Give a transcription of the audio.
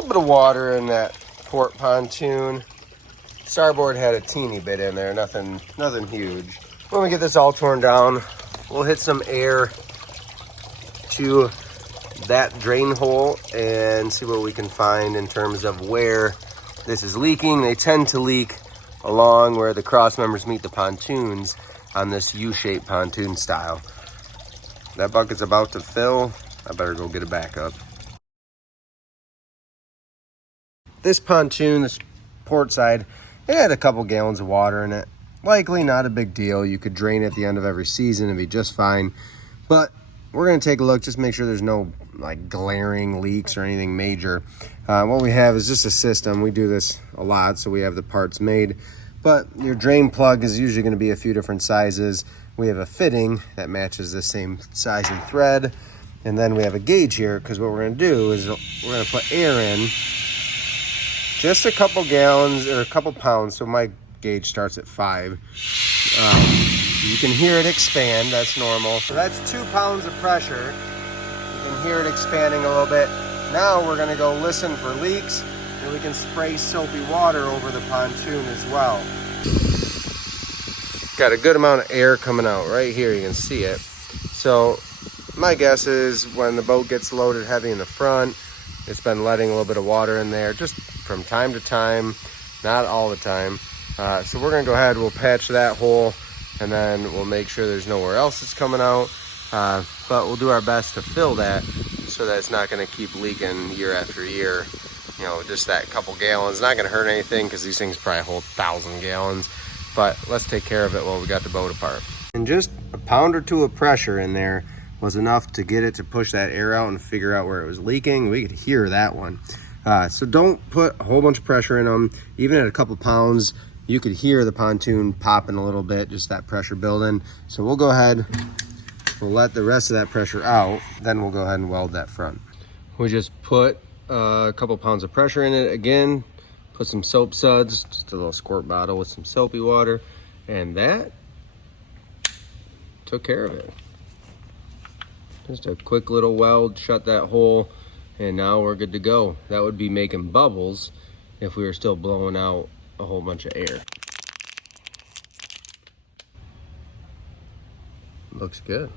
little bit of water in that port pontoon. Starboard had a teeny bit in there, nothing huge. When we get this all torn down, we'll hit some air to that drain hole and see what we can find in terms of where this is leaking. They tend to leak along where the cross members meet the pontoons on this U-shaped pontoon style. That bucket's about to fill. I better go get it back up. This pontoon, this port side, it had a couple gallons of water in it. Likely not a big deal. You could drain it at the end of every season and be just fine. But we're gonna take a look, just make sure there's no like glaring leaks or anything major. What we have is just a system. We do this a lot, so we have the parts made. But your drain plug is usually gonna be a few different sizes. We have a fitting that matches the same size and thread. And then we have a gauge here, because what we're gonna do is we're gonna put air in. Just a couple gallons or a couple pounds, so my gauge starts at 5. You can hear it expand, that's normal. So that's 2 pounds of pressure. You can hear it expanding a little bit. Now we're gonna go listen for leaks, and we can spray soapy water over the pontoon as well. Got a good amount of air coming out right here, you can see it. So my guess is when the boat gets loaded heavy in the front, it's been letting a little bit of water in there just from time to time, not all the time. So we're gonna go ahead, we'll patch that hole, and then we'll make sure there's nowhere else that's coming out. But we'll do our best to fill that so that it's not gonna keep leaking year after year. You know, just that couple gallons, not gonna hurt anything because these things probably hold 1,000 gallons. But let's take care of it while we got the boat apart. And just a pound or 2 of pressure in there was enough to get it to push that air out and figure out where it was leaking. We could hear that one. So don't put a whole bunch of pressure in them. Even at a couple pounds, you could hear the pontoon popping a little bit, just that pressure building. So we'll go ahead, we'll let the rest of that pressure out, then we'll go ahead and weld that front. We just put a couple pounds of pressure in it again, put some soap suds, just a little squirt bottle with some soapy water, and that took care of it. Just a quick little weld, shut that hole, and now we're good to go. That would be making bubbles if we were still blowing out a whole bunch of air. Looks good.